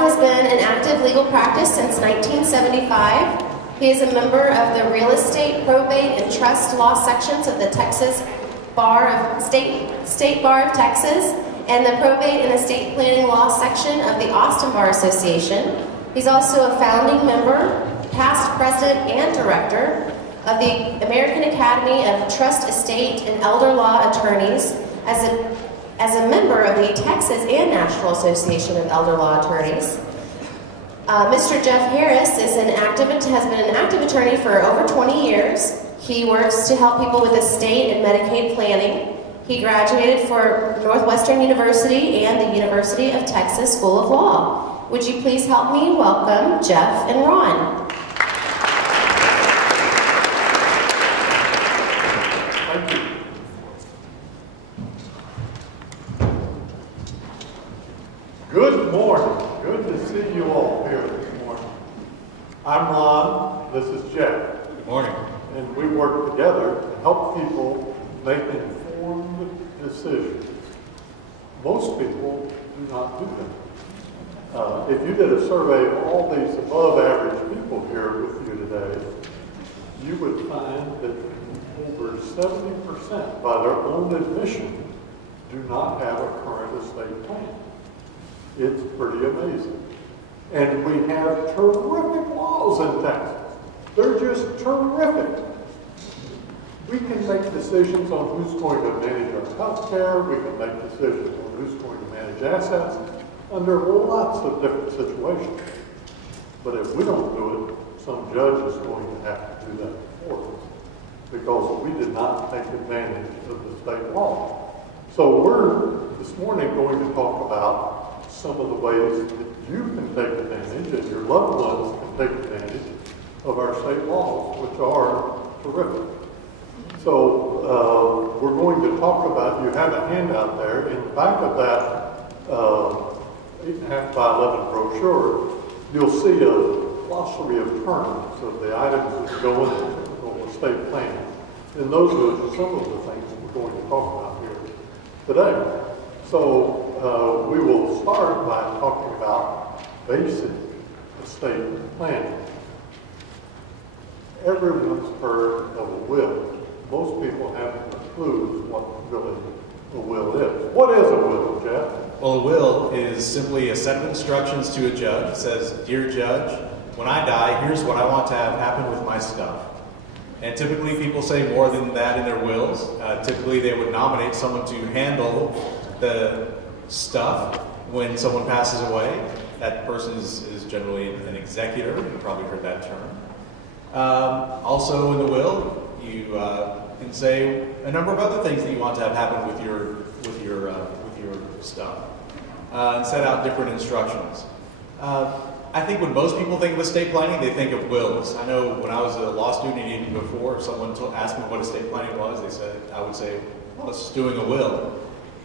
has been in active legal practice since 1975. He is a member of the Real Estate, Probate, and Trust Law sections of the Texas Bar of State Bar of Texas and the Probate and Estate Planning Law section of the Austin Bar Association. He's also a founding member, past president, and director of the American Academy of Trust, Estate, and Elder Law Attorneys, as a member of the Texas and National Association of Elder Law Attorneys. Mr. Jeff Harris has been an active attorney for over 20 years. He works to help people with estate and Medicaid planning. He graduated from Northwestern University and the University of Texas School of Law. Would you please help me welcome Jeff and Ron? Thank you. Good morning. Good to see you all here this morning. I'm Ron. This is Jeff. Good morning. And we work together to help people make informed decisions. Most people do not do that. If you did a survey of all these above average people here with you today, you would find that over 70% by their own admission do not have a current estate plan. It's pretty amazing. And we have terrific laws in Texas. They're just terrific. We can make decisions on who's going to manage our health care. We can make decisions on who's going to manage assets under lots of different situations. But if we don't do it, some judge is going to have to do that for us because we did not take advantage of the state law. So we're this morning going to talk about some of the ways that you can take advantage and your loved ones can take advantage of our state laws, which are terrific. So we're going to talk about, you have a handout there. In the back of that 8.5 by 11 brochure, you'll see a glossary of terms of the items that go in a typical estate plan. And those are some of the things that we're going to talk about here today. So we will start by talking about basic estate planning. Everyone's heard of a will. Most people haven't a clue what really a will is. What is a will, Jeff? Well, a will is simply a set of instructions to a judge. It says, "Dear judge, when I die, here's what I want to have happen with my stuff." And typically people say more than that in their wills. Typically they would nominate someone to handle the stuff when someone passes away. That person is generally an executor. You've probably heard that term. Also in the will, you can say a number of other things that you want to have happen with your stuff, and set out different instructions. I think when most people think of estate planning, they think of wills. I know when I was a law student, even before, if someone asked me what estate planning was, I would say, well, it's just doing a will.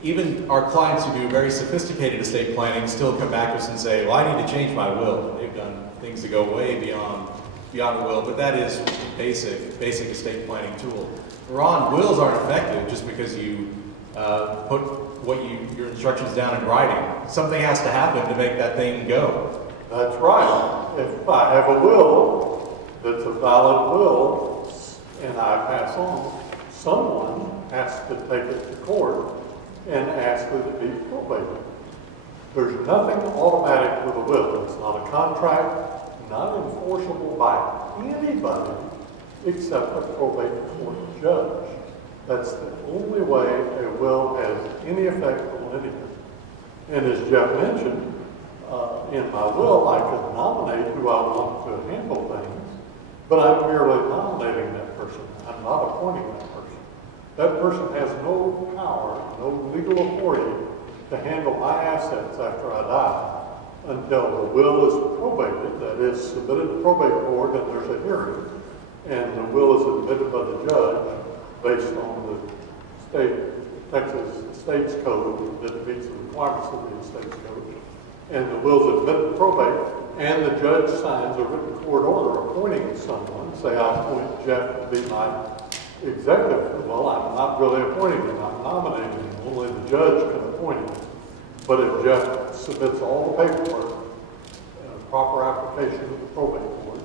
Even our clients who do very sophisticated estate planning still come back to us and say, well, I need to change my will. They've done things to go way beyond a will, but that is basic estate planning tool. Ron, wills aren't effective just because you put your instructions down in writing. Something has to happen to make that thing go. That's right. If I have a will that's a valid will and I pass on, someone has to take it to court and ask it to be probated. There's nothing automatic with a will. It's not a contract, not enforceable by anybody except a probate court judge. That's the only way a will has any effect on anything. And as Jeff mentioned, in my will I could nominate who I want to handle things, but I'm merely nominating that person. I'm not appointing that person. That person has no power, no legal authority to handle my assets after I die until the will is probated, that is, submitted to probate court and there's a hearing, and the will is admitted by the judge based on the Texas Estates Code that meets the requirements of the Estates Code. And the will is admitted to probate, and the judge signs a written court order appointing someone. Say I appoint Jeff to be my executive. Well, I'm not really appointing him, I'm nominating him. Only the judge can appoint him. But if Jeff submits all the paperwork proper application of the probate court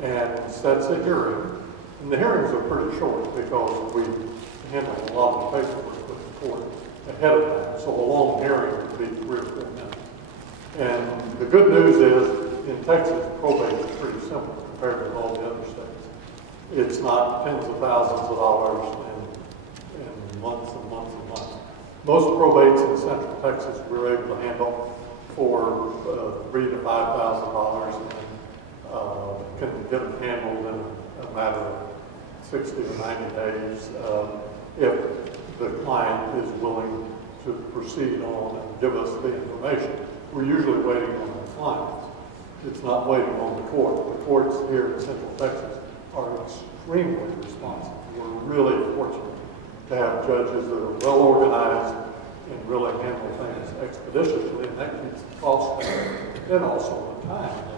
and sets a hearing. And the hearings are pretty short because we handle a lot of the paperwork with the court ahead of time. So a long hearing would be 3 or 4 minutes. And the good news is, in Texas, probate is pretty simple compared with all the other states. It's not tens of thousands of dollars and months and months and months. Most probates in Central Texas we're able to handle for $3,000 to $5,000 and can get them handled in a matter of 60 to 90 days if the client is willing to proceed on and give us the information. We're usually waiting on the clients. It's not waiting on the court. The courts here in Central Texas are extremely responsive. We're really fortunate to have judges that are well organized and really handle things expeditiously, and that keeps the cost down and also the time down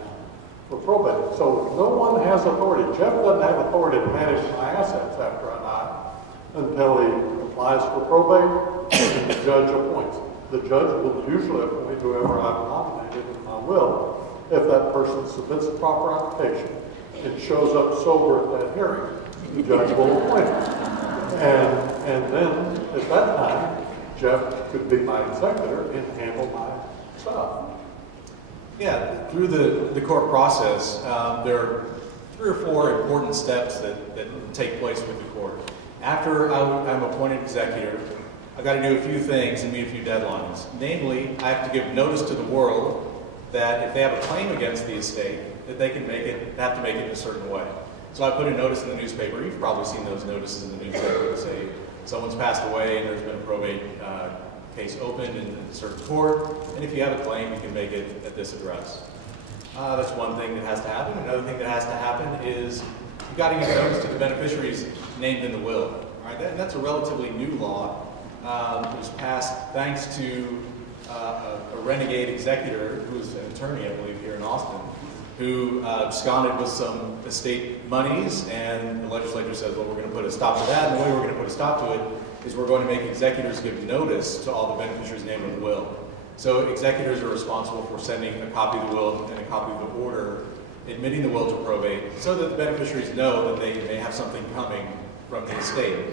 for probate. So no one has authority. Jeff doesn't have authority to manage my assets after I die until he applies for probate and the judge appoints. The judge will usually appoint whoever I've nominated in my will if that person submits a proper application and shows up sober at that hearing. The judge will appoint him. And then at that time, Jeff could be my executor and handle my stuff. Yeah, through the court process, there are 3 or 4 important steps that take place with the court. After I'm appointed executor, I've got to do a few things and meet a few deadlines. Namely, I have to give notice to the world that if they have a claim against the estate, that they can have to make it in a certain way. So I put a notice in the newspaper. You've probably seen those notices in the newspaper that say someone's passed away and there's been a probate case opened in a certain court, and if you have a claim, you can make it at this address. That's one thing that has to happen. Another thing that has to happen is you've got to give notice to the beneficiaries named in the will. All right, that's a relatively new law. It was passed thanks to a renegade executor who was an attorney, I believe, here in Austin, who absconded with some estate monies, and the legislature says, well, we're going to put a stop to that, and the way we're going to put a stop to it is we're going to make executors give notice to all the beneficiaries named in the will. So executors are responsible for sending a copy of the will and a copy of the order admitting the will to probate so that the beneficiaries know that they may have something coming from the estate.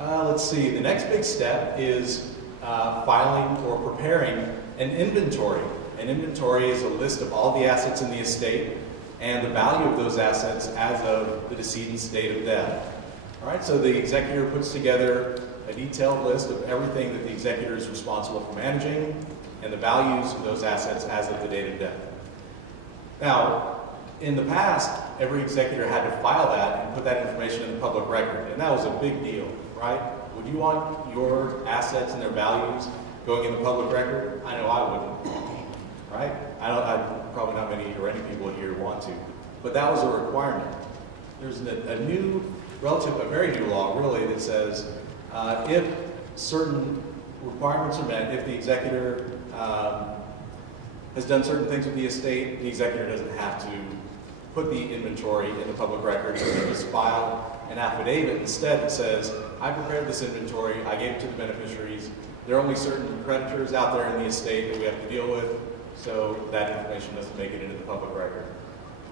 Let's see, the next big step is filing or preparing an inventory. An inventory is a list of all the assets in the estate and the value of those assets as of the decedent's date of death. All right, so the executor puts together a detailed list of everything that the executor is responsible for managing and the values of those assets as of the date of death. Now, in the past, every executor had to file that and put that information in the public record, and that was a big deal, right? Would you want your assets and their values going in the public record? I know I wouldn't, right? Probably not many or any people here want to, but that was a requirement. There's a very new law, really, that says if certain requirements are met, if the executor has done certain things with the estate, the executor doesn't have to put the inventory in the public record. They just file an affidavit instead that says, I prepared this inventory, I gave it to the beneficiaries. There are only certain creditors out there in the estate that we have to deal with, so that information doesn't make it into the public record.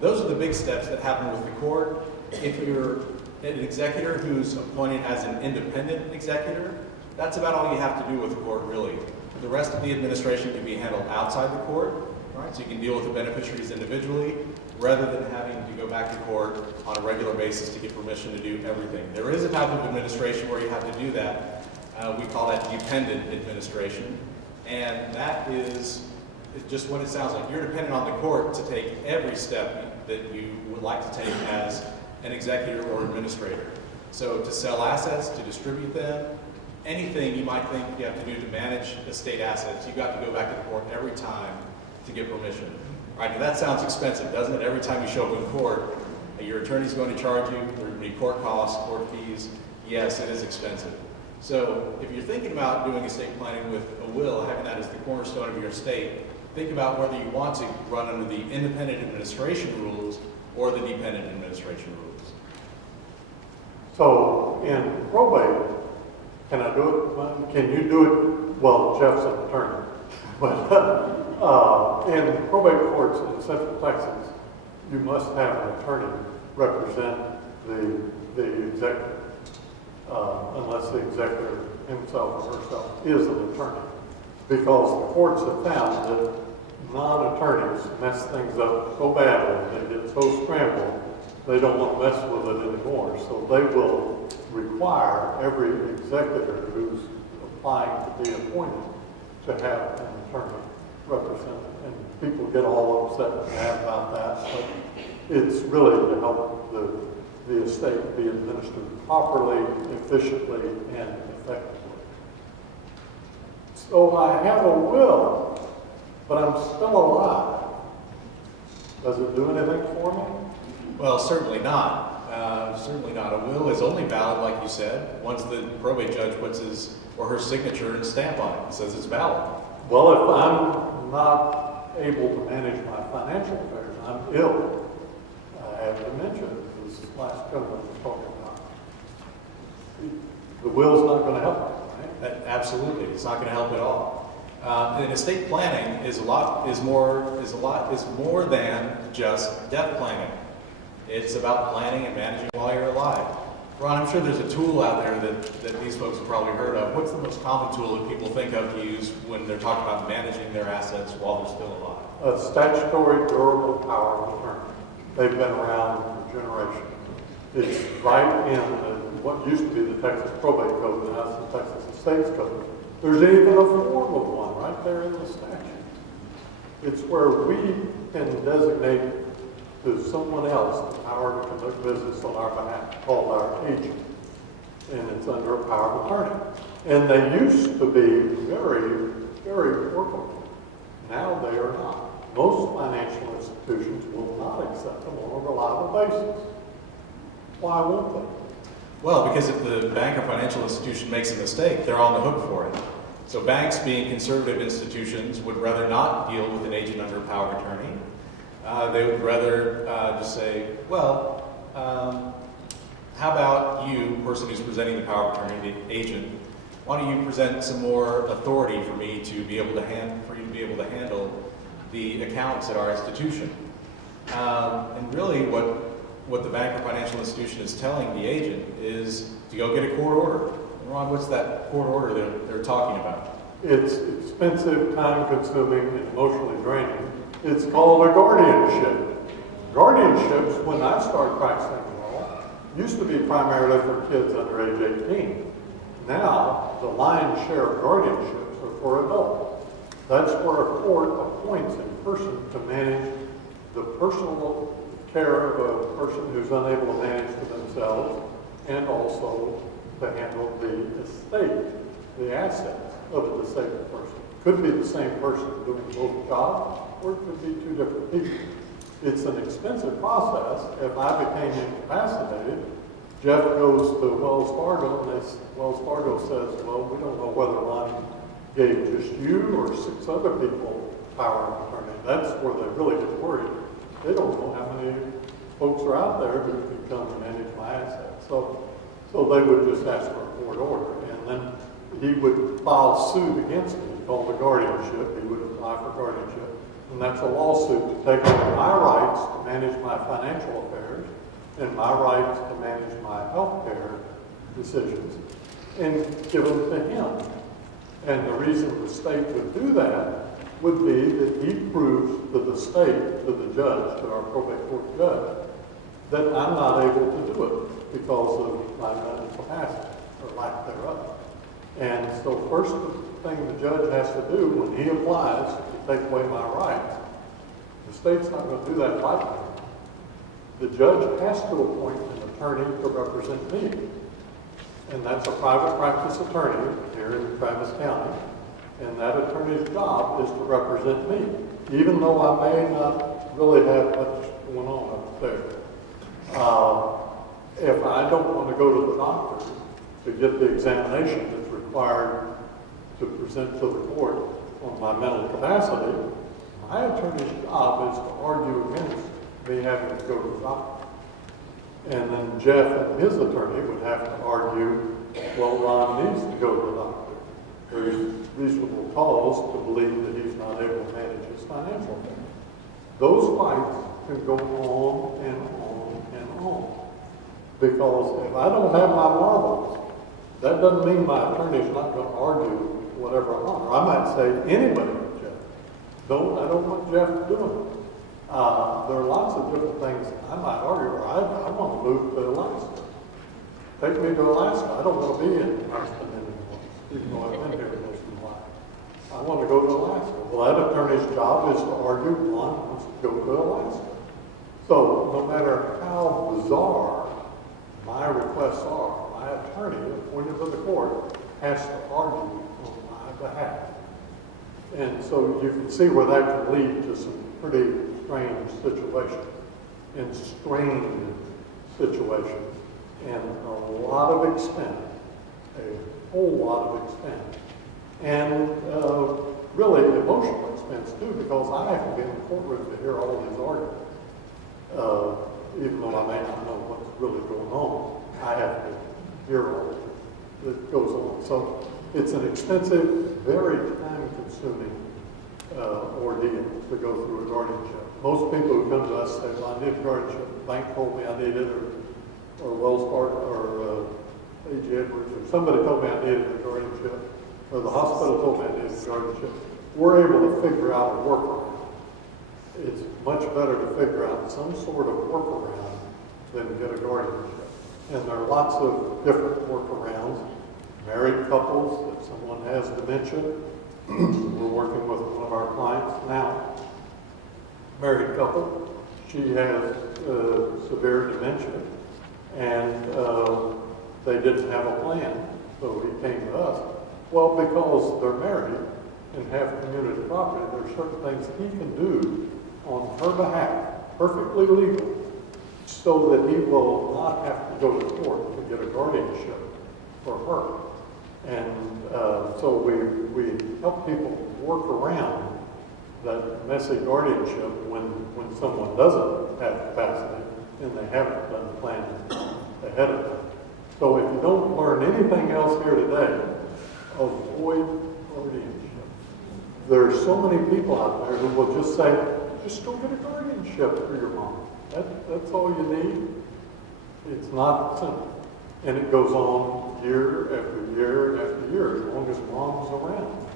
Those are the big steps that happen with the court. If you're an executor who's appointed as an independent executor, that's about all you have to do with the court, really. The rest of the administration can be handled outside the court, right? So you can deal with the beneficiaries individually, rather than having to go back to court on a regular basis to get permission to do everything. There is a type of administration where you have to do that. We call that dependent administration, and that is just what it sounds like. You're dependent on the court to take every step that you would like to take as an executor or administrator. So to sell assets, to distribute them, anything you might think you have to do to manage estate assets, you've got to go back to the court every time to get permission. All right, now that sounds expensive, doesn't it? Every time you show up in court, your attorney's going to charge you, there will be court costs, court fees. Yes, it is expensive. So if you're thinking about doing estate planning with a will, having that as the cornerstone of your estate, think about whether you want to run under the independent administration rules or the dependent administration rules. So in probate, can I do it? Can you do it? Well, Jeff's an attorney, but In probate courts in Central Texas, you must have an attorney represent the executor, unless the executor himself or herself is an attorney. Because the courts have found that non-attorneys mess things up so badly, they get so scrambled, they don't want to mess with it anymore. So they will require every executor who's applying to be appointed to have an attorney represent. And people get all upset and mad about that, but it's really to help the estate be administered properly, efficiently, and effectively. So I have a will, but I'm still alive. Does it do anything for me? Well, certainly not. Certainly not. A will is only valid, like you said, once the probate judge puts his or her signature and stamp on it and says it's valid. Well, if I'm not able to manage my financial affairs, I'm ill. I have dementia, this last gentleman was talking about. The will's not going to help me, right? Absolutely, it's not going to help at all. And estate planning is more than just death planning. It's about planning and managing while you're alive. Ron, I'm sure there's a tool out there that these folks have probably heard of. What's the most common tool that people think of to use when they're talking about managing their assets while they're still alive? A statutory durable power of attorney. They've been around for generations. It's right in what used to be the Texas Probate Code, and now it's the Texas Estates Code. There's even a form of one right there in the statute. It's where we can designate to someone else the power to conduct business on our behalf, called our agent. And it's under a power of attorney. And they used to be very, very workable. Now they are not. Most financial institutions will not accept them on a reliable basis. Why won't they? Well, because if the bank or financial institution makes a mistake, they're on the hook for it. So banks, being conservative institutions, would rather not deal with an agent under a power of attorney. They would rather just say, well, how about you, person who's presenting the power of attorney, the agent, why don't you present some more authority for me to be able to handle the accounts at our institution? And really what the bank or financial institution is telling the agent is to go get a court order. And Ron, what's that court order they're talking about? It's expensive, time-consuming, and emotionally draining. It's called a guardianship. Guardianships, when I started practicing law, used to be primarily for kids under age 18. Now, the lion's share of guardianships are for adults. That's where a court appoints a person to manage the personal care of a person who's unable to manage for themselves, and also to handle the estate, the assets of a disabled person. Could be the same person doing both jobs, or it could be two different people. It's an expensive process. If I became incapacitated, Jeff goes to Wells Fargo, and Wells Fargo says, well, we don't know whether Ron gave just you or 6 other people power of attorney. That's where they really get worried. They don't know how many folks are out there who can come and manage my assets. So they would just ask for a court order, and then he would file suit against me called a guardianship. He would apply for guardianship, and that's a lawsuit to take away my rights to manage my financial affairs and my rights to manage my health care decisions and give them to him. And the reason the state would do that would be that he proves to the state, to the judge, to our probate court judge, that I'm not able to do it because of my mental capacity or lack thereof. And so first thing the judge has to do when he applies to take away my rights, the state's not going to do that lightly. The judge has to appoint an attorney to represent me. And that's a private practice attorney here in Travis County. And that attorney's job is to represent me, even though I may not really have much going on up there. If I don't want to go to the doctor to get the examination that's required to present to the court on my mental capacity, my attorney's job is to argue against me having to go to the doctor. And then Jeff and his attorney would have to argue, well, Ron needs to go to the doctor. there's reasonable cause to believe that he's not able to manage his financial affairs. Those fights can go on and on and on. Because if I don't have my marbles, that doesn't mean my attorney's not going to argue whatever I want. Or I might say, anybody but Jeff. I don't want Jeff doing it. There are lots of different things I might argue. Or I want to move to Alaska. Take me to Alaska. I don't want to be in Austin anymore, even though I've been here most of my life. I want to go to Alaska. Well, that attorney's job is to argue one wants to go to Alaska. So no matter how bizarre my requests are, my attorney appointed by the court has to argue on my behalf. And so you can see where that can lead to some pretty strange situations and strained situations and a lot of expense, a whole lot of expense. And really emotional expense too, because I have to be in the courtroom to hear all these arguments. Even though I may not know what's really going on, I have to hear all that goes on. So it's an expensive, very time-consuming ordeal to go through a guardianship. Most people who come to us say, well, I need a guardianship. The bank told me I needed it, or Wells Fargo, or A.J. Edwards, or somebody told me I needed a guardianship, or the hospital told me I needed a guardianship. We're able to figure out a workaround. It's much better to figure out some sort of workaround than get a guardianship. And there are lots of different workarounds. Married couples, if someone has dementia, we're working with one of our clients now. Married couple, she has severe dementia, and they didn't have a plan, so he came to us. Well, because they're married and have community property, there are certain things he can do on her behalf, perfectly legal, so that he will not have to go to court to get a guardianship for her. And so we help people work around that messy guardianship when someone doesn't have capacity and they haven't done the planning ahead of time. So if you don't learn anything else here today, avoid guardianship. There are so many people out there who will just say, just go get a guardianship for your mom. That's all you need. It's not simple. And it goes on year after year after year, as long as mom's around.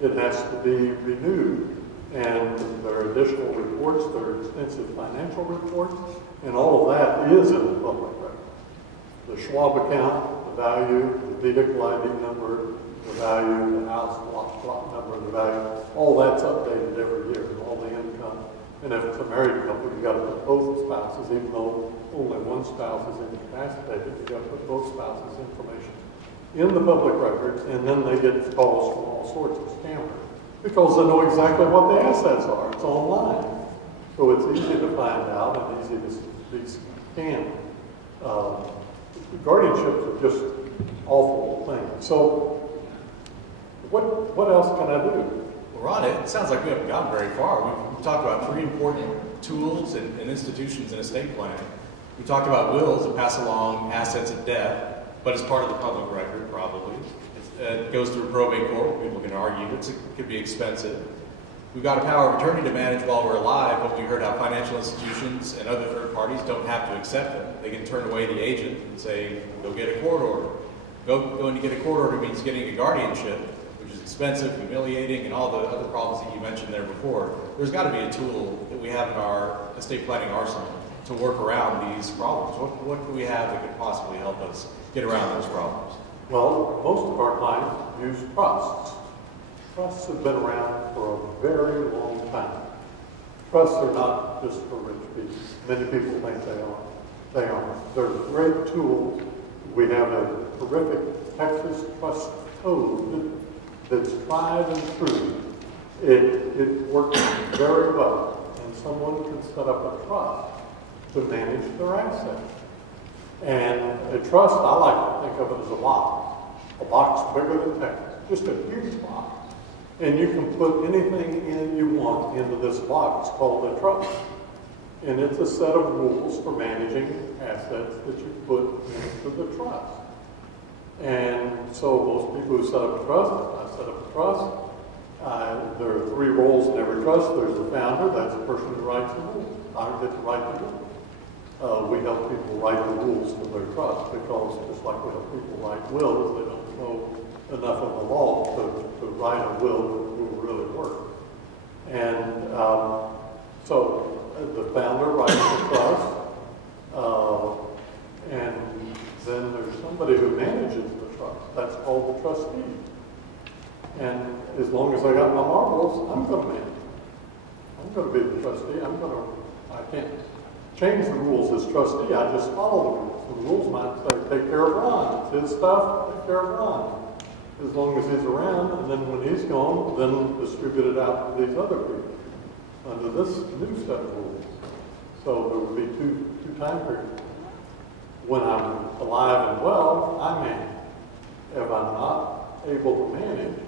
It has to be renewed. And there are additional reports, there are extensive financial reports, and all of that is in the public record. The Schwab account, the value, the vehicle ID number, the value, the house lot number, the value, all that's updated every year, and all the income. And if it's a married couple, you've got to put both spouses, even though only one spouse is incapacitated, you've got to put both spouses' information in the public records, and then they get calls from all sorts of scammers, because they know exactly what the assets are. It's online. So it's easy to find out and easy to be scammed. Guardianships are just awful things. So what else can I do? Well, Ron, it sounds like we haven't gotten very far. We've talked about three important tools and institutions in estate planning. We talked about wills that pass along assets at death, but as part of the public record, probably. It goes through probate court. People can argue it could be expensive. We've got a power of attorney to manage while we're alive, but we heard how financial institutions and other third parties don't have to accept it. They can turn away the agent and say, go get a court order. Going to get a court order means getting a guardianship, which is expensive, humiliating, and all the other problems that you mentioned there before. There's got to be a tool that we have in our estate planning arsenal to work around these problems. What do we have that could possibly help us get around those problems? Well, most of our clients use trusts. Trusts have been around for a very long time. Trusts are not just for rich people. Many people think they are. They aren't. They're great tools. We have a terrific Texas trust code that's tried and true. It works very well. And someone can set up a trust to manage their assets. And a trust, I like to think of it as a box bigger than Texas, just a huge box. And you can put anything in you want into this box called a trust. And it's a set of rules for managing assets that you put into the trust. And so most people who set up a trust, I set up a trust. There are 3 roles in every trust. There's the founder, that's the person who writes the rules. I get to write the rules. We help people write the rules for their trust because just like we help people write wills, they don't know enough of the law to write a will that will really work. And so the founder writes the trust, and then there's somebody who manages the trust. That's called the trustee. And as long as I got my marbles, I'm going to manage. I'm going to be the trustee. I can't change the rules as trustee. I just follow the rules. The rules might say, take care of Ron. It's his stuff, take care of Ron. As long as he's around, and then when he's gone, then distribute it out to these other people under this new set of rules. So there would be two time periods. When I'm alive and well, I manage. If I'm not able to manage,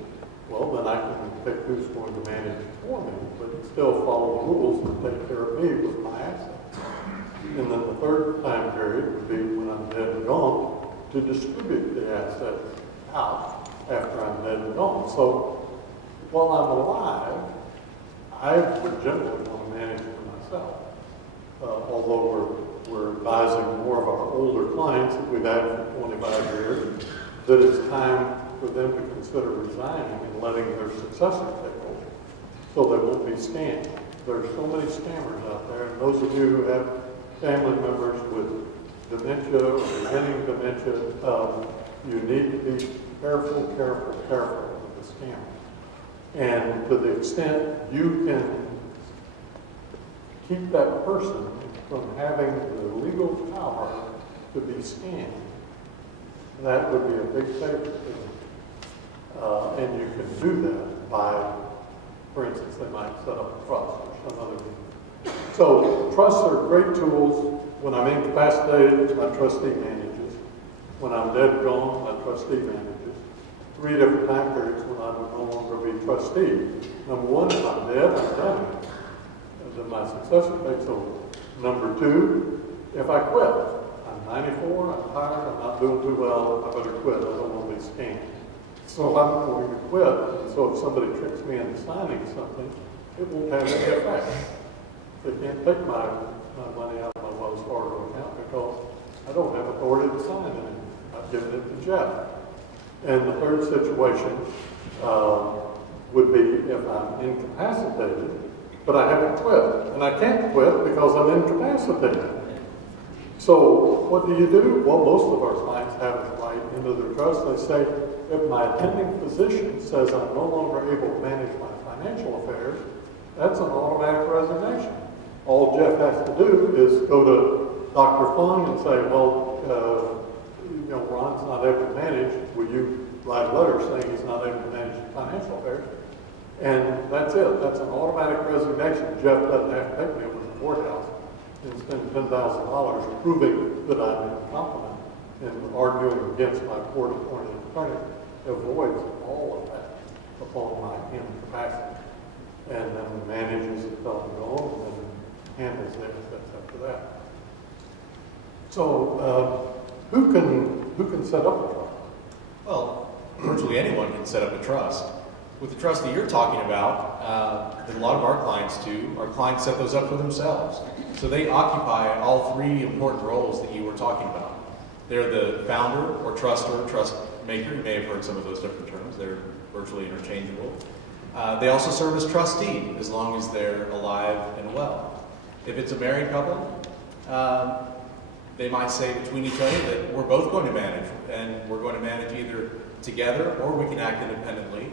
well, then I can pick who's going to manage for me, but still follow the rules and take care of me with my assets. And then the third time period would be when I'm dead and gone to distribute the assets out after I'm dead and gone. So while I'm alive, I would generally want to manage for myself. Although we're advising more of our older clients that we've had for 25 years, that it's time for them to consider resigning and letting their successor take over, so they won't be scammed. There's so many scammers out there, and those of you who have family members with dementia or beginning dementia, you need to be careful with the scam. And to the extent you can keep that person from having the legal power to be scammed, that would be a big favor to them. And you can do that by, for instance, they might set up a trust or some other means. So trusts are great tools. When I'm incapacitated, my trustee manages. When I'm dead and gone, my trustee manages. 3 different time periods when I would no longer be trustee. Number 1, if I'm dead, I'm done. And then my successor takes over. Number 2, if I quit, I'm 94, I'm tired, I'm not doing too well, I better quit. I don't want to be scammed. So I'm going to quit. So if somebody tricks me into signing something, it won't have any effect. They can't take my money out of my Wells Fargo account because I don't have authority to sign it. I've given it to Jeff. And the third situation would be if I'm incapacitated, but I haven't quit. And I can't quit because I'm incapacitated. So what do? Well, most of our clients have it right into their trust. They say, if my attending physician says I'm no longer able to manage my financial affairs, that's an automatic resignation. All Jeff has to do is go to Dr. Fung and say, well, Ron's not able to manage. Will you write a letter saying he's not able to manage financial affairs? And that's it. That's an automatic resignation. Jeff doesn't have to take me over to the courthouse and spend $10,000 proving that I'm incompetent and arguing against my court-appointed attorney. Avoids all of that upon my incapacity. And then manages the felon goal and then handles the assets after that. So who can set up a trust? Well, virtually anyone can set up a trust. With the trust that you're talking about, that a lot of our clients do, our clients set those up for themselves. So they occupy all 3 important roles that you were talking about. They're the founder or truster, trust maker. You may have heard some of those different terms. They're virtually interchangeable. They also serve as trustee as long as they're alive and well. If it's a married couple, they might say between each other that we're both going to manage, and we're going to manage either together or we can act independently.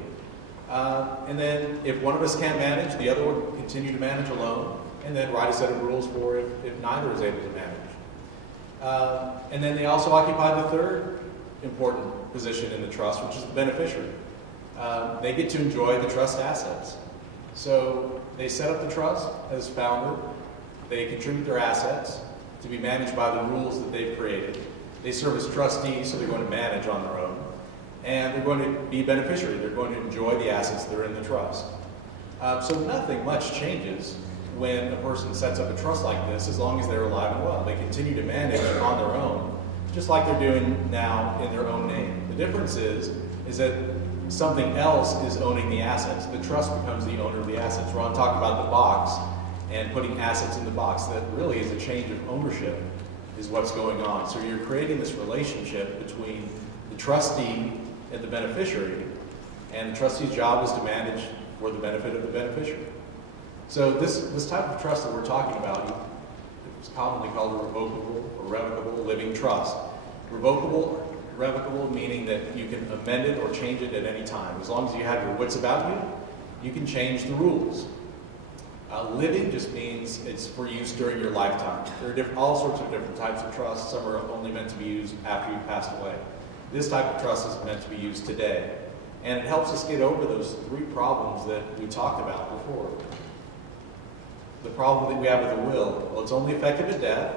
And then if one of us can't manage, the other will continue to manage alone, and then write a set of rules for if neither is able to manage. And then they also occupy the third important position in the trust, which is the beneficiary. They get to enjoy the trust assets. So they set up the trust as founder. They contribute their assets to be managed by the rules that they've created. They serve as trustees, so they're going to manage on their own. And they're going to be beneficiary. They're going to enjoy the assets that are in the trust. So nothing much changes when a person sets up a trust like this, as long as they're alive and well. They continue to manage on their own, just like they're doing now in their own name. The difference is that something else is owning the assets. The trust becomes the owner of the assets. Ron talked about the box and putting assets in the box. That really is a change of ownership is what's going on. So you're creating this relationship between the trustee and the beneficiary, and the trustee's job is to manage for the benefit of the beneficiary. So this type of trust that we're talking about is commonly called a revocable or revocable living trust. Revocable meaning that you can amend it or change it at any time. As long as you have your wits about you, you can change the rules. Living just means it's for use during your lifetime. There are all sorts of different types of trusts. Some are only meant to be used after you've passed away. This type of trust is meant to be used today. And it helps us get over those three problems that we talked about before. The problem that we have with a will, well, it's only effective at death,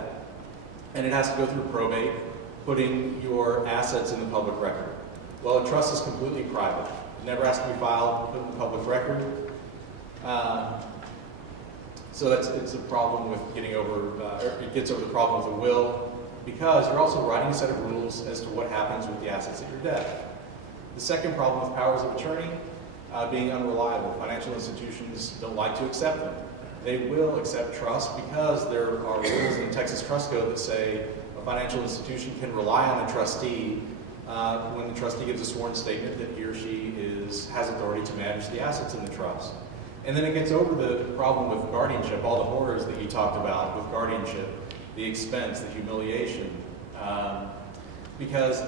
and it has to go through probate, putting your assets in the public record. Well, a trust is completely private. It never has to be filed, put in the public record. So it's a problem with getting over, it gets over the problem with a will, because you're also writing a set of rules as to what happens with the assets at your death. The second problem with powers of attorney, being unreliable. Financial institutions don't like to accept them. They will accept trust because there are rules in the Texas Trust Code that say a financial institution can rely on a trustee when the trustee gives a sworn statement that he or she has authority to manage the assets in the trust. And then it gets over the problem with guardianship, all the horrors that you talked about with guardianship, the expense, the humiliation, because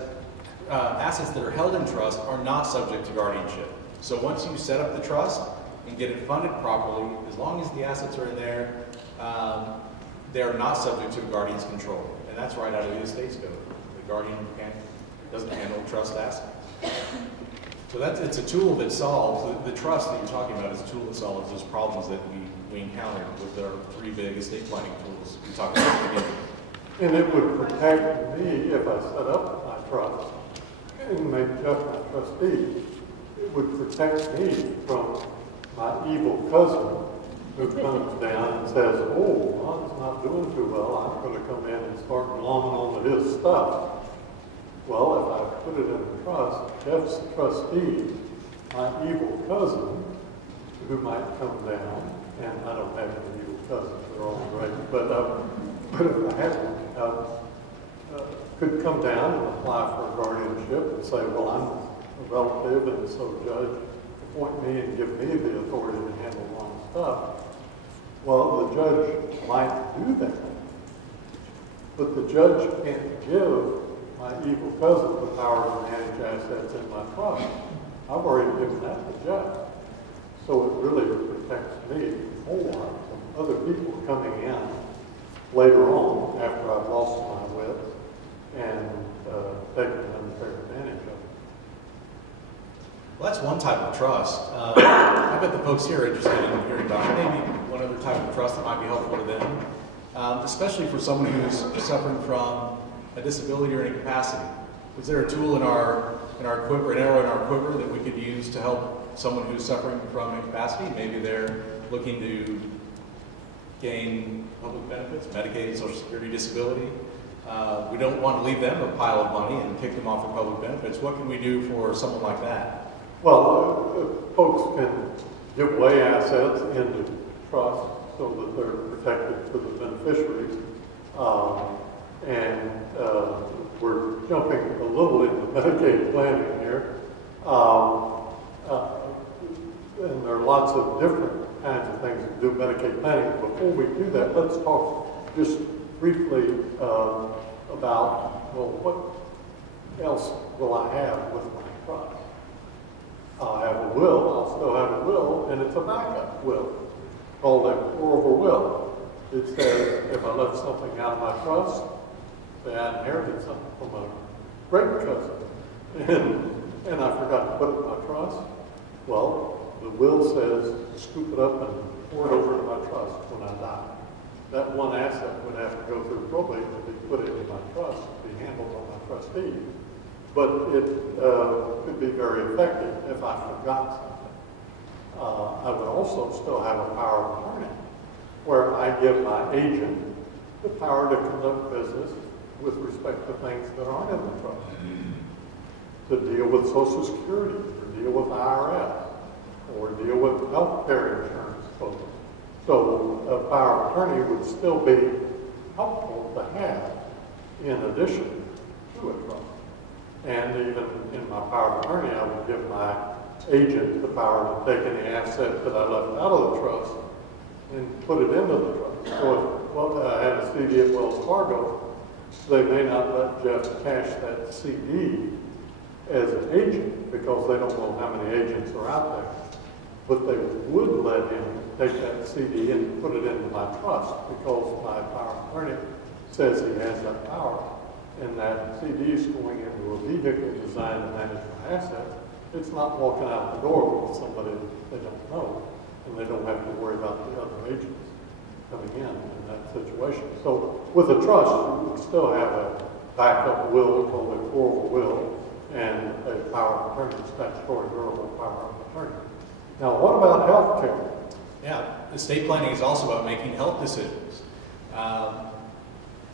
assets that are held in trust are not subject to guardianship. So once you set up the trust and get it funded properly, as long as the assets are in there, they are not subject to a guardian's control. And that's right out of the estates code. The guardian doesn't handle trust assets. So it's a tool that solves, the trust that you're talking about is a tool that solves those problems that we encountered with our three big estate planning tools we talked about at the beginning. And it would protect me if I set up my trust and made Jeff my trustee. It would protect me from my evil cousin who comes down and says, oh, Ron's not doing too well, I'm going to come in and start glomming onto his stuff. Well, if I put it in a trust, Jeff's the trustee, my evil cousin, who might come down, and I don't have any evil cousins, they're all great, but if I had one, could come down and apply for a guardianship and say, well, I'm a relative, and so judge, appoint me and give me the authority to handle Ron's stuff. Well, the judge might do that, but the judge can't give my evil cousin the power to manage assets in my trust. I've already given that to the judge. So it really protects me more from other people coming in later on after I've lost my wits and taking unfair advantage of it. Well, that's one type of trust. I bet the folks here are interested in hearing about maybe one other type of trust that might be helpful to them, especially for someone who's suffering from a disability or incapacity. Is there a tool in our quiver, an arrow in our quiver that we could use to help someone who's suffering from incapacity? Maybe they're looking to gain public benefits, Medicaid, Social Security, disability. We don't want to leave them a pile of money and kick them off of public benefits. What can we do for someone like that? Well, folks can give away assets into trust so that they're protected to the beneficiaries. And we're jumping a little into Medicaid planning here. And there are lots of different kinds of things to do Medicaid planning. Before we do that, let's talk just briefly about, well, what else will I have with my trust? I'll have a will, I'll still have a will, and it's a backup will called a horrible will. It says if I left something out of my trust, say I inherited something from a great cousin, and I forgot to put it in my trust. Well, the will says scoop it up and pour it over to my trust when I die. That one asset would have to go through probate to be put into my trust, to be handled by my trustee. But it could be very effective if I forgot something. I would also still have a power of attorney, where I give my agent the power to conduct business with respect to things that aren't in the trust. to deal with Social Security, or deal with IRS, or deal with health care insurance folks. So a power of attorney would still be helpful to have in addition to a trust. And even in my power of attorney, I would give my agent the power to take any asset that I left out of the trust and put it into the trust. So if I had a CD at Wells Fargo, they may not let Jeff cash that CD as an agent because they don't know how many agents are out there. But they would let him take that CD and put it into my trust because my power of attorney says he has that power. And that CD is going into a vehicle designed to manage my assets. It's not walking out the door with somebody they don't know, and they don't have to worry about the other agents coming in that situation. So with a trust, you would still have a backup will called a oral will and a power of attorney, statutory durable power of attorney. Now, what about health care? Yeah, estate planning is also about making health decisions.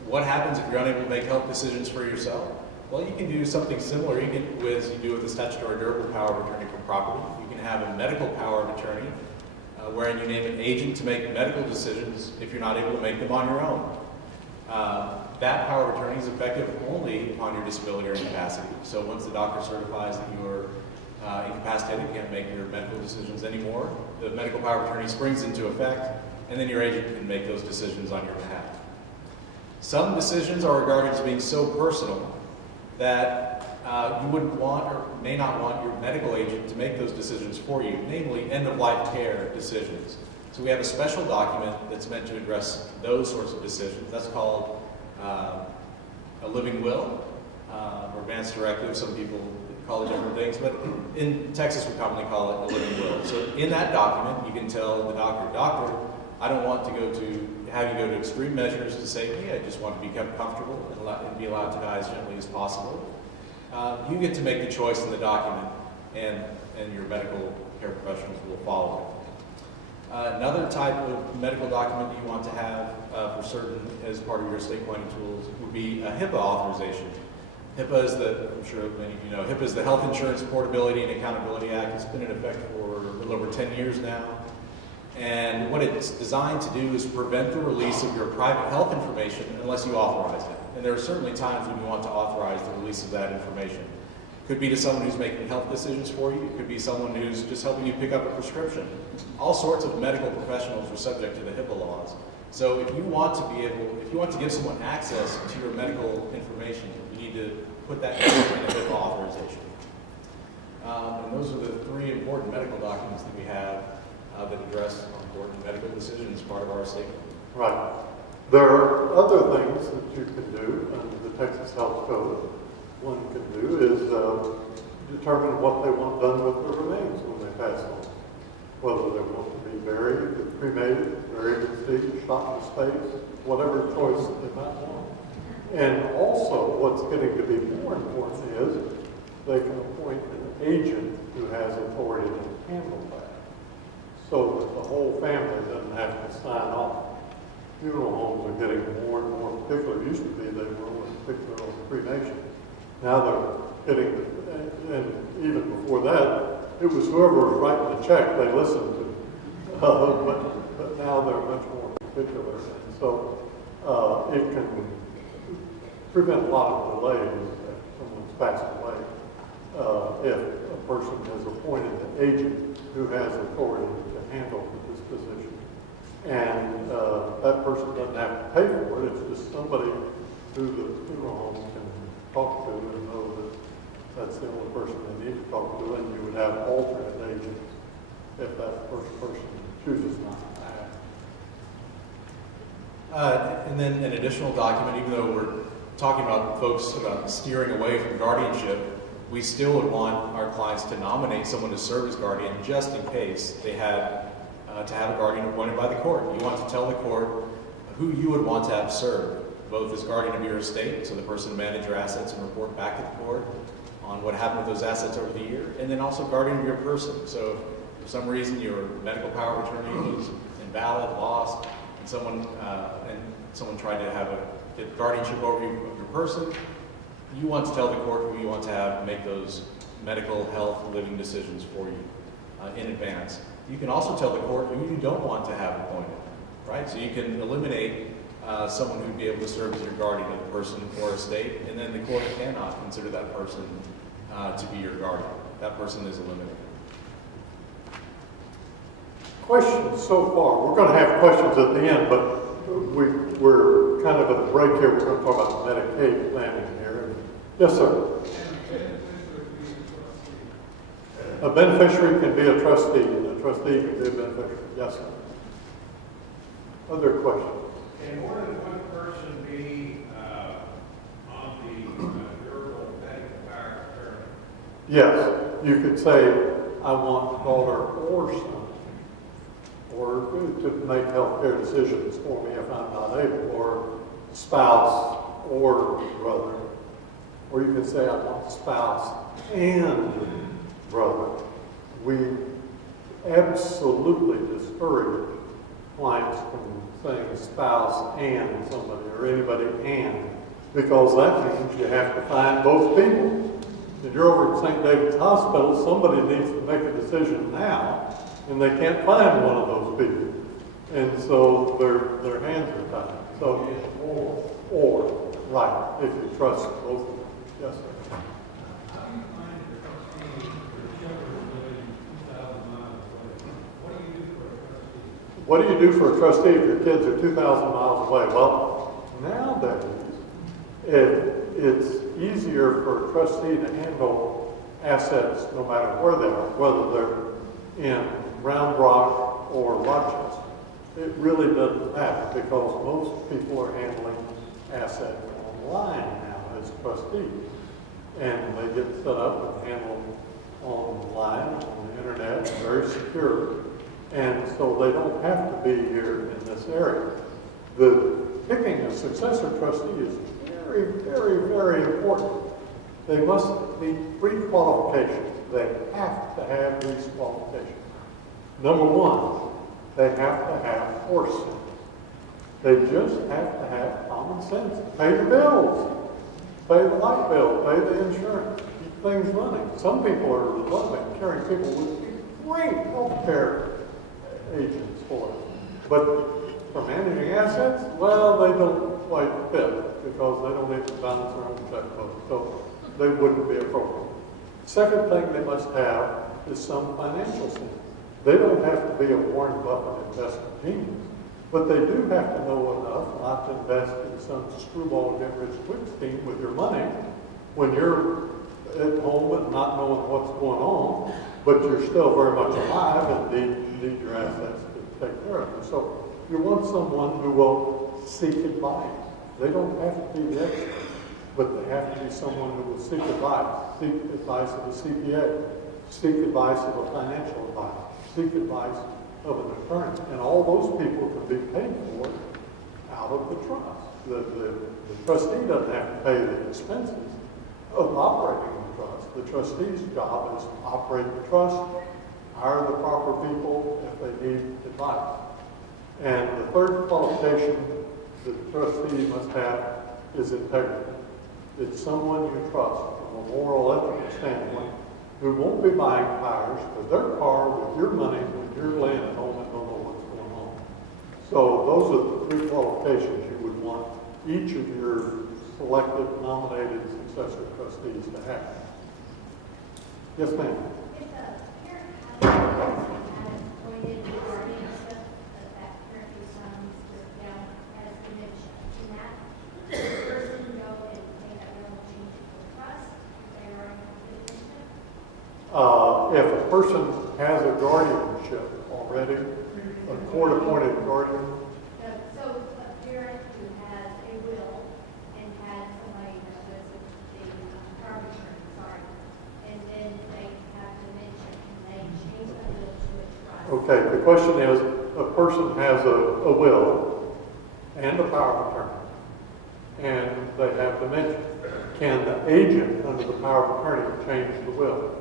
What happens if you're unable to make health decisions for yourself? Well, you can do something similar as you do with the statutory durable power of attorney for property. You can have a medical power of attorney, wherein you name an agent to make medical decisions if you're not able to make them on your own. That power of attorney is effective only upon your disability or incapacity. So once the doctor certifies that you are incapacitated, can't make your medical decisions anymore, the medical power of attorney springs into effect, and then your agent can make those decisions on your behalf. Some decisions are regarded as being so personal that you wouldn't want or may not want your medical agent to make those decisions for you, namely end-of-life care decisions. So we have a special document that's meant to address those sorts of decisions. That's called a living will or advance directive. Some people call it different things, but in Texas we commonly call it a living will. So in that document, you can tell the doctor, I don't want to have you go to extreme measures to say, hey, I just want to be kept comfortable and be allowed to die as gently as possible. You get to make the choice in the document, and your medical care professionals will follow it. Another type of medical document you want to have for certain as part of your estate planning tools would be a HIPAA authorization. HIPAA is I'm sure many of you know, HIPAA is the Health Insurance Portability and Accountability Act. It's been in effect for a little over 10 years now. And what it's designed to do is prevent the release of your private health information unless you authorize it. And there are certainly times when you want to authorize the release of that information. It could be to someone who's making health decisions for you. It could be someone who's just helping you pick up a prescription. All sorts of medical professionals are subject to the HIPAA laws. So if you want to give someone access to your medical information, you need to put that in a HIPAA authorization. And those are the three important medical documents that we have that address important medical decisions as part of our estate. Right. There are other things that you can do under the Texas Health Code. One can do is determine what they want done with their remains when they pass on. Whether they want to be buried, cremated, buried at sea, shot into space, whatever choice they might want. And also, what's getting to be more important is they can appoint an agent who has authority to handle that, so that the whole family doesn't have to sign off. Funeral homes are getting more and more particular. It used to be they were only particular on cremation. Now they're getting, and even before that, it was whoever was writing the check they listened to. But now they're much more particular. And so it can prevent a lot of delays if someone's passed away if a person has appointed an agent who has authority to handle the disposition. And that person doesn't have to pay for it. It's just somebody who the funeral home can talk to and know that that's the only person they need to talk to, and you would have alternate agents if that first person chooses not to act. And then an additional document, even though we're talking about folks about steering away from guardianship, we still would want our clients to nominate someone to serve as guardian just in case they had to have a guardian appointed by the court. You want to tell the court who you would want to have served, both as guardian of your estate, so the person manage your assets and report back to the court on what happened with those assets over the year, and then also guardian of your person. So if for some reason your medical power of attorney was invalid, lost, and someone tried to get guardianship over your person, you want to tell the court who you want to have make those medical, health, living decisions for you in advance. You can also tell the court who you don't want to have appointed, right? So you can eliminate someone who'd be able to serve as your guardian of the person or estate, and then the court cannot consider that person to be your guardian. That person is eliminated. Questions so far? We're going to have questions at the end, but we're kind of at a break here. We're going to talk about Medicaid planning here. Yes, sir. A beneficiary can be a trustee, and a trustee can be a beneficiary. Yes, sir. Other questions? Can more than one person be on the durable medical power of attorney? Yes. You could say, I want daughter or son, or to make healthcare decisions for me if I'm not able, or spouse or brother. Or you can say, I want spouse and brother. We absolutely discourage clients from saying spouse and somebody or anybody and, because that means you have to find both people. If you're over at St. David's Hospital, somebody needs to make a decision now, and they can't find one of those people. And so their hands are tied. So, or, right, if you trust both of them. Yes, sir. How do you find a trustee for children living 2,000 miles away? What do you do for a trustee? What do you do for a trustee if your kids are 2,000 miles away? Well, nowadays, it's easier for a trustee to handle assets no matter where they are, whether they're in Round Rock or Rochester. It really doesn't matter because most people are handling assets online now as trustees. And they get set up and handled online, on the internet, very secure. And so they don't have to be here in this area. Picking a successor trustee is very, very, very important. They must meet 3 qualifications. They have to have these qualifications. Number 1, they have to have foresight. They just have to have common sense. Pay the bills. Pay the light bill. Pay the insurance. Keep things running. Some people are loving carrying people with great health care agents for it. But for managing assets, well, they don't quite fit because they don't need to balance their own checkbook. So they wouldn't be appropriate. Second thing they must have is some financial sense. They don't have to be a Warren Buffett investment genius, but they do have to know enough not to invest in some screwball get-rich-quick scheme with your money when you're at home and not knowing what's going on, but you're still very much alive and need your assets to take care of them. So you want someone who will seek advice. They don't have to be the expert, but they have to be someone who will seek advice. Seek advice of a CPA. Seek advice of a financial advisor. Seek advice of an attorney. And all those people can be paid for out of the trust. The trustee doesn't have to pay the expenses of operating the trust. The trustee's job is to operate the trust, hire the proper people if they need advice. And the third qualification that the trustee must have is integrity. It's someone you trust from a moral ethical standpoint who won't be buying tires for their car with your money when you're laying at home and don't know what's going on. So those are the 3 qualifications you would want each of your selected, nominated successor trustees to have. Yes, ma'am. If a parent has an appointed guardianship that parent becomes down as dementia, can that person go and make that will change to the trust if they are in dementia? If a person has a guardianship already, a court-appointed guardian, So a parent who has a will and had somebody that was the arbitrator, and then they have dementia, can they change the will to a trust? okay, the question is, a person has a will and a power of attorney, and they have dementia. Can the agent under the power of attorney change the will?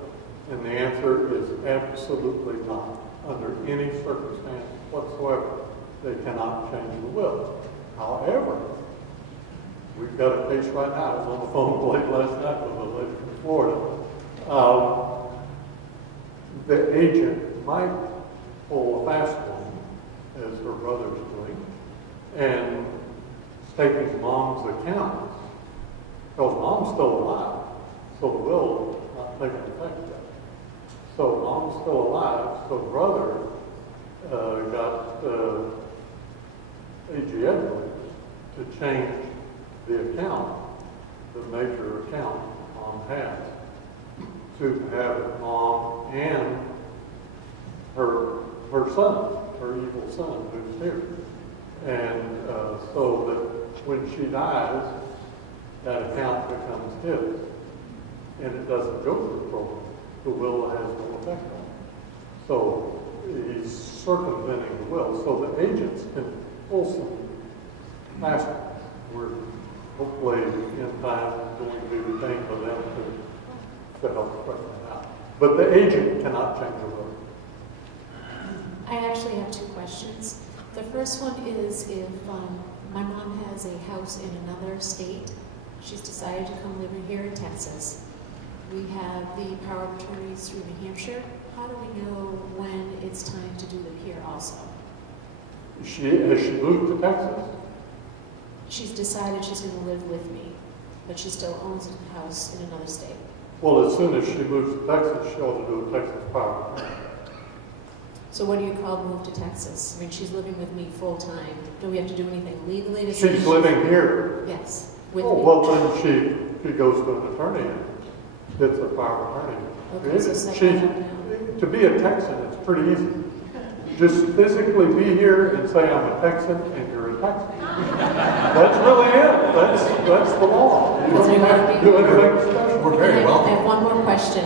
And the answer is absolutely not. Under any circumstance whatsoever, they cannot change the will. However, we've we've got a case right now. I was on the phone late last night with a lady from Florida. The agent might pull a fast one, as her brother's doing, and taking mom's account, because mom's still alive, so the will is not taking effect yet. So mom's still alive, so brother got A.G. Edwards to change the account, the major account mom has, to have mom and her son, her evil son who's here. And so that when she dies, that account becomes his. And it doesn't go to the program. The will has no effect on it. So he's circumventing the will. So the agents can pull some faster. We're hopefully in time going to be retained by them to help straighten that out. But the agent cannot change the will. I actually have two questions. The first one is if my mom has a house in another state, she's decided to come live here in Texas. We have the power of attorneys through New Hampshire. How do we know when it's time to do them here also? Has she moved to Texas? She's decided she's going to live with me, but she still owns a house in another state. Well, as soon as she moves to Texas, she ought to do a Texas power of attorney. So what do you call move to Texas? I mean, she's living with me full time. Do we have to do anything legally to say She's living here. Yes, with Oh, me. well, then she goes to an attorney and gets a power of attorney. Okay, so set that up now. To be a Texan, it's pretty easy. Just physically be here and say, I'm a Texan, and you're a Texan. That's really it. That's the law. You don't have to do anything special. We're very I welcome. have one more question.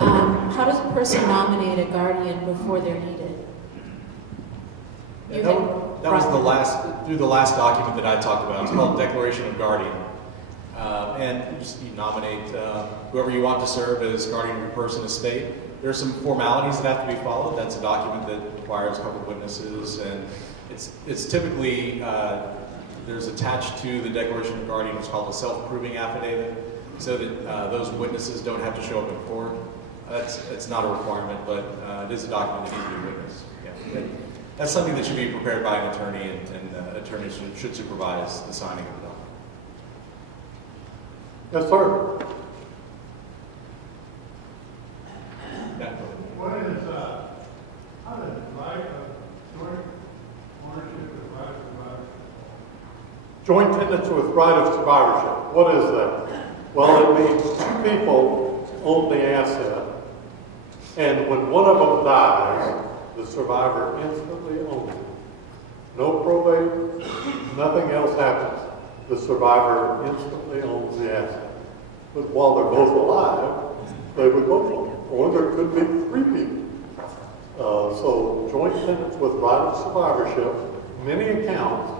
How does a person nominate a guardian before they're needed? You That had that was brought- through the last document that I talked about. It's called Declaration of Guardian. And you nominate whoever you want to serve as guardian of your person estate. There are some formalities that have to be followed. That's a document that requires a couple of witnesses, and it's typically there's attached to the Declaration of Guardian what's called a self-proving affidavit, so that those witnesses don't have to show up in court. It's not a requirement, but it is a document that needs to be witnessed. Yeah. That's something that should be prepared by an attorney, and attorneys should supervise the signing of the document. Yes, sir. Yeah. What is, how does right of joint ownership of right of survivorship? Joint tenants with right of survivorship. What is that? Well, it means two people own the asset, and when one of them dies, the survivor instantly owns it. No probate, nothing else happens. The survivor instantly owns the asset. But while they're both alive, they would both own it. Or there could be three people. So joint tenants with right of survivorship, many accounts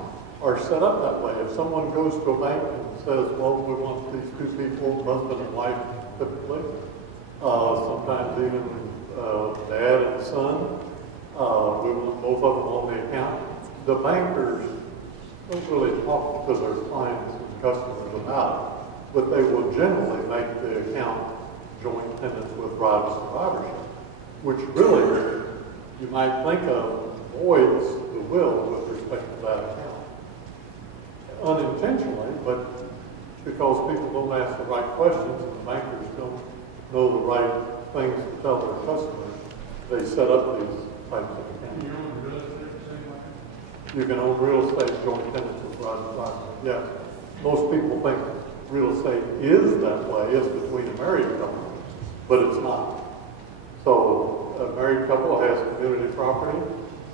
are set up that way. If someone goes to a bank and says, well, we want these two people, husband and wife typically, sometimes even dad and son, we want both of them on the account. The bankers don't really talk to their clients and customers about it, but they will generally make the account joint tenants with right of survivorship, which really you might think of voids the will with respect to that account. Unintentionally, but because people don't ask the right questions and the bankers don't know the right things to tell their customers, they set up these types of accounts. You own real estate, same like You can own real estate joint tenants with right of survivorship. Yes. Most people think real estate is that way, is between a married couple, but it's not. So a married couple has community property.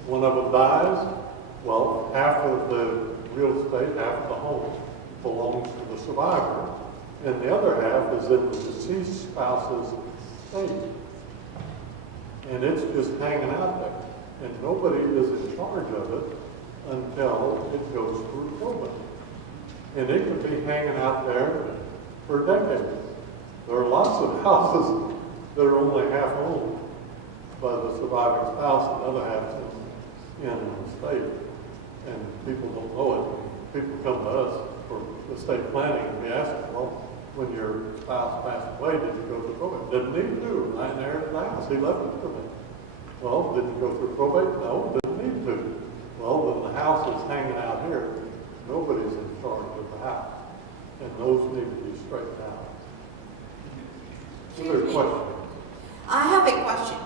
One of them dies. Well, half of the real estate, half of the home belongs to the survivor, and the other half is in the deceased spouse's estate. And it's just hanging out there. And nobody is in charge of it until it goes through probate. And it could be hanging out there for decades. There are lots of houses that are only half owned by the surviving spouse and the other half in the estate. And people don't know it. People come to us for estate planning and be asking, well, when your spouse passed away, did you go through probate? Didn't need to. I inherited the house. He left it to me. Well, did you go through probate? No, didn't need to. Well, then the house is hanging out here. Nobody's in charge of the house. And those need to be straightened out. Other question? I have a question.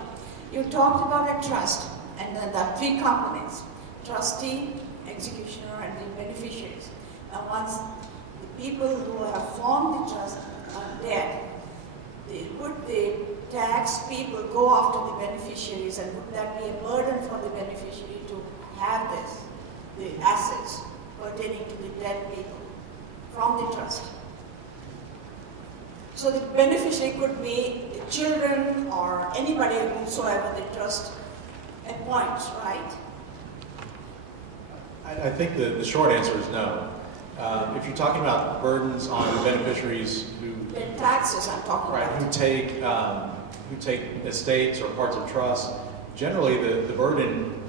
You talked about a trust, and then there are three components: trustee, executioner, and the beneficiaries. Now, once the people who have formed the trust are dead, would the tax people go after the beneficiaries, and would that be a burden for the beneficiary to have this, the assets pertaining to the dead people from the trust? So the beneficiary could be the children or anybody whomsoever the trust appoints, right? I think the short answer is no. If you're talking about burdens on the beneficiaries who The taxes I'm talking right, about. who take estates or parts of trust, generally the burden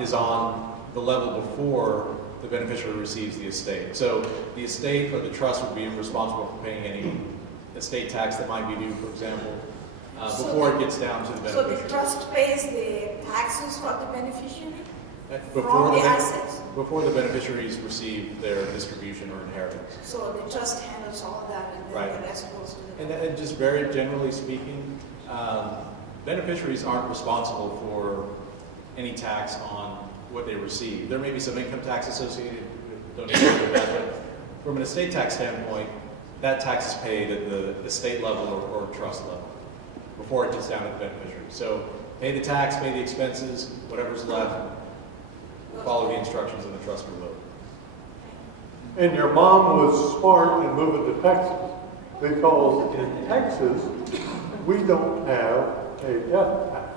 is on the level before the beneficiary receives the estate. So the estate or the trust would be responsible for paying any estate tax that might be due, for example, before it gets down to the So beneficiary. the trust pays the taxes for the beneficiary? Before From the the assets? before the beneficiaries receive their distribution or inheritance. So the trust handles all of that, and then Right. the rest goes to the... And just very generally speaking, beneficiaries aren't responsible for any tax on what they receive. There may be some income tax associated with donations with that, but from an estate tax standpoint, that tax is paid at the estate level or trust level before it gets down to the beneficiary. So pay the tax, pay the expenses, whatever's left, follow the instructions in the trust or will. And your mom was smart in moving to Texas, because in Texas, we don't have a death tax.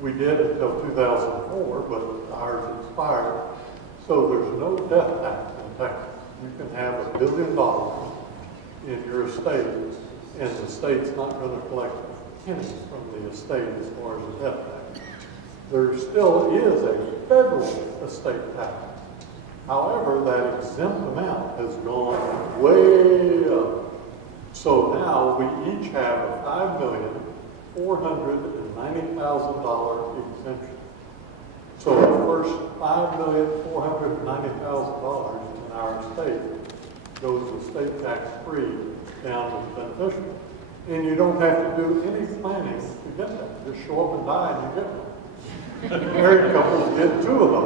We did until 2004, but ours expired. So there's no death tax in Texas. You can have $1 billion in your estate, and the state's not going to collect a penny from the estate as far as a death tax. There still is a federal estate tax. However, that exempt amount has gone way up. So now we each have a $5,490,000 exemption. So the first $5,490,000 in our estate goes estate tax free down to the beneficiary. And you don't have to do any planning to get that. Just show up and die and you get one. Married couples get 2 of them.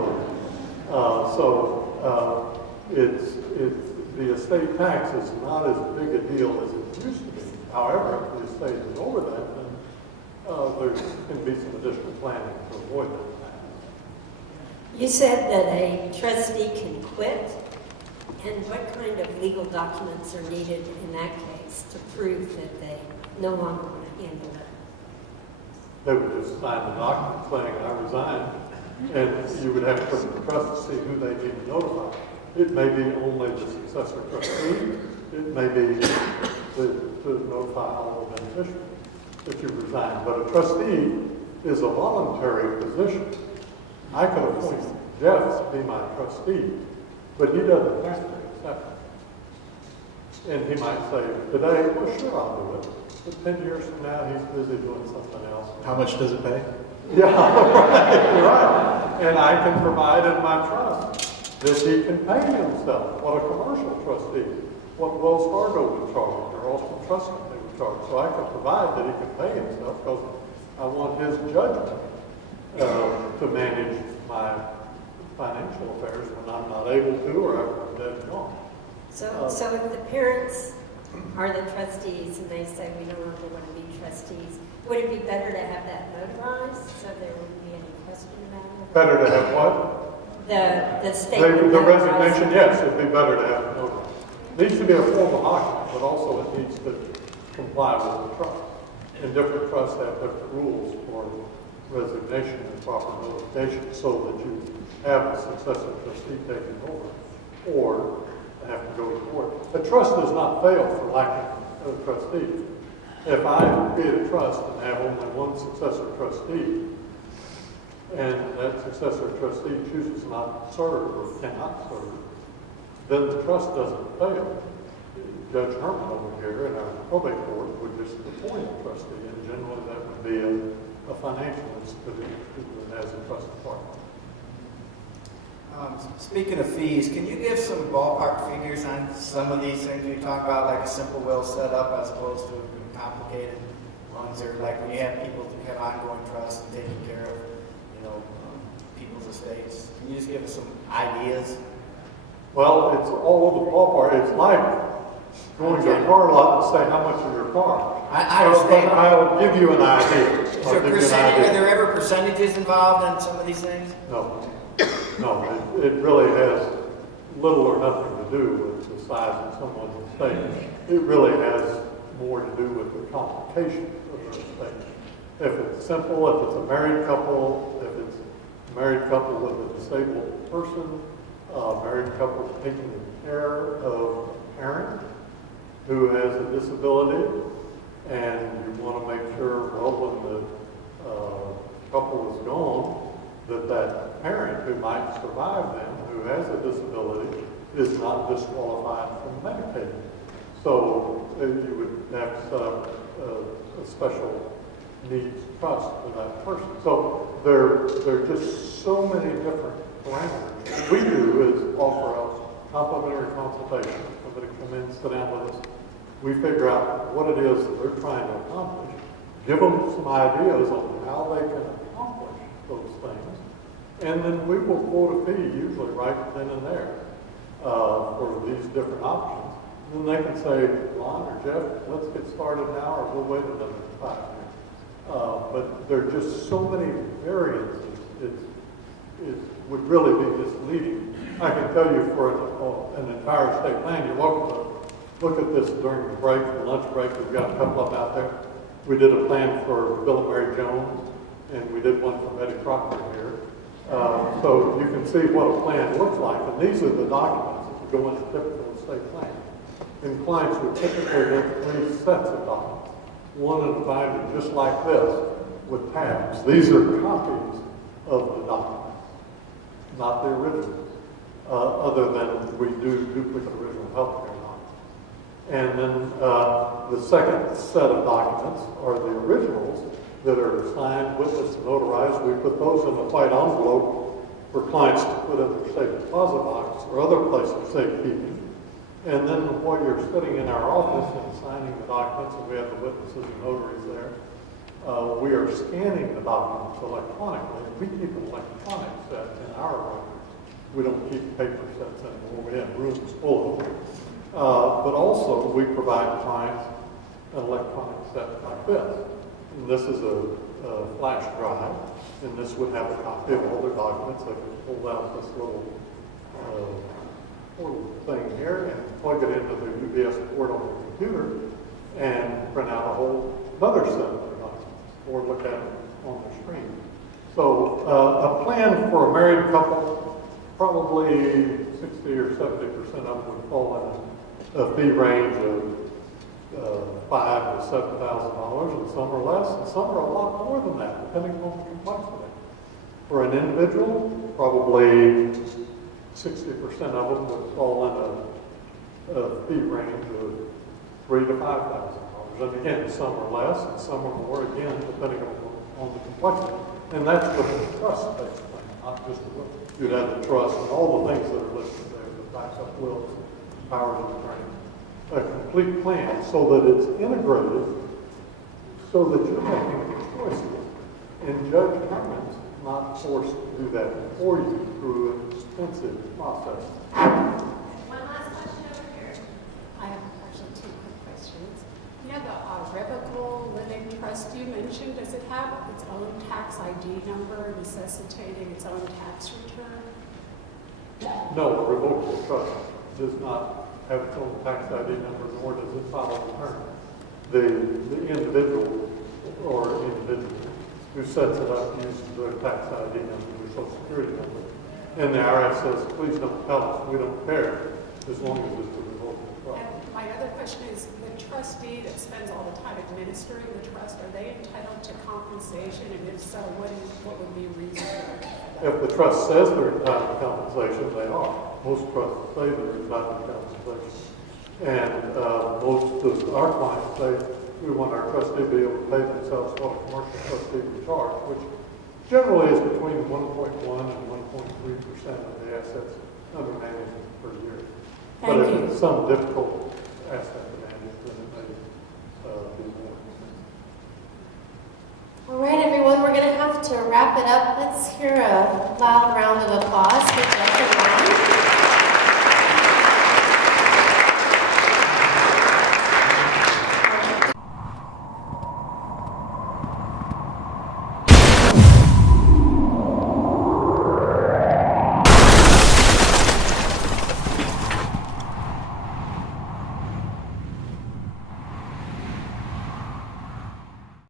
The estate tax is not as big a deal as it used to be. However, if the estate is over that, then there can be some additional planning to avoid that. You said that a trustee can quit, and what kind of legal documents are needed in that case to prove that they no longer want to handle it? They would just sign the document saying, I resign, and you would have to put in the trust to see who they need to notify. It may be only the successor trustee. It may be to notify all the beneficiaries that you resign. But a trustee is a voluntary position. I could appoint Jeff to be my trustee, but he doesn't have to accept it. And he might say, today, well, sure, I'll do it. But 10 years from now, he's busy doing something else. How much does it pay? Yeah, right, right. And I can provide in my trust that he can pay himself what a commercial trustee, what Wells Fargo would charge, or Austin Trust Company would charge. So I can provide that he can pay himself because I want his judgment to manage my financial affairs when I'm not able to or after I'm dead and gone. So if the parents are the trustees and they say we no longer want to be trustees, would it be better to have that notarized so there wouldn't be any question about it? Better to have what? The statement. The notarized? resignation, yes, it'd be better to have it notarized. It needs to be a formal document, but also it needs to comply with the trust. And different trusts have different rules for resignation and proper notification so that you have a successor trustee taking over or have to go to court. A trust does not fail for lacking a trustee. If I create a trust and have only one successor trustee, and that successor trustee chooses not to serve or cannot serve, then the trust doesn't fail. Judge Herman over here in our probate court would just appoint a trustee, and generally that would be a financial institution that has a trust department. Speaking of fees, can you give some ballpark figures on some of these things you talk about, like a simple will set up as opposed to complicated ones, or like when you have people who have ongoing trusts and taking care of, people's estates? Can you just give us some ideas? Well, it's all over the ballpark. It's like going to a car lot and say how much is your car. I understand. But I'll give you an idea. Are there ever percentages involved in some of these things? No. No, it really has little or nothing to do with the size of someone's estate. It really has more to do with the complications of their estate. If it's simple, if it's a married couple, if it's a married couple with a disabled person, a married couple taking care of a parent who has a disability, and you want to make sure, well, when the couple is gone, that parent who might survive them, who has a disability, is not disqualified from Medicaid. So you would have to set up a special needs trust for that person. So there are just so many different parameters. What we do is offer a complimentary consultation. Somebody come in, sit down with us. We figure out what it is that they're trying to accomplish, give them some ideas on how they can accomplish those things, and then we will quote a fee, usually right then and there, for these different options. And then they can say, Lon or Jeff, let's get started now, or we'll wait another 5 years. But there are just so many variances, it would really be misleading. I can tell you for an entire estate plan, you're welcome to look at this during the break, the lunch break. We've got a couple of them out there. We did a plan for Bill and Mary Jones, and we did one for Betty Crocker here. So you can see what a plan looks like, and these are the documents that go in a typical estate plan. And clients would typically get 3 sets of documents, one in a binder just like this with tabs. These are copies of the documents, not the originals, other than we do duplicate original health care documents. And then the second set of documents are the originals that are signed, witnessed, and notarized. We put those in a white envelope for clients to put in their safe deposit box or other place of safekeeping. And then while you're sitting in our office and signing the documents, and we have the witnesses and notaries there, we are scanning the documents electronically. We keep an electronic set in our records. We don't keep paper sets anymore. We have rooms full of them. But also, we provide clients an electronic set like this. And this is a flash drive, and this would have a copy of all their documents. They can pull out this little thing here and plug it into the UBS port on the computer and print out a whole other set of their documents or look at it on the screen. So a plan for a married couple, probably 60 or 70% of them would fall in a fee range of $5,000 to $7,000, and some are less, and some are a lot more than that, depending on the complexity. For an individual, probably 60% of them would fall in a fee range of $3,000 to $5,000. And again, some are less, and some are more, again, depending on the complexity. And that's with the trust-based plan, not just the will. You'd have the trust and all the things that are listed there, the backup wills, powers of attorney. A complete plan so that it's integrated, so that you're making choices. And Judge Herman's not forced to do that for you through an expensive process. One last question over here. I have actually 2 quick questions. Yeah, the revocable living trust you mentioned, does it have its own tax ID number necessitating its own tax return? No, revocable trust does not have its own tax ID number, nor does it file a return. The individual or individual who sets it up uses their tax ID number, their social security number. And the IRS says, please don't tell us, we don't care, as long as it's a revocable trust. And my other question is, the trustee that spends all the time administering the trust, are they entitled to compensation? And if so, what would be reasonable? If the trust says they're entitled to compensation, they are. most trusts say there is value compensation. And most of our clients say, we want our trustee to be able to pay themselves what a commercial trustee would charge, which generally is between 1.1 and 1.3% of the assets under management per year. Thank But if you. it's some difficult asset to manage, then it may be more. All right, everyone, we're going to have to wrap it up. Let's hear a loud round of applause.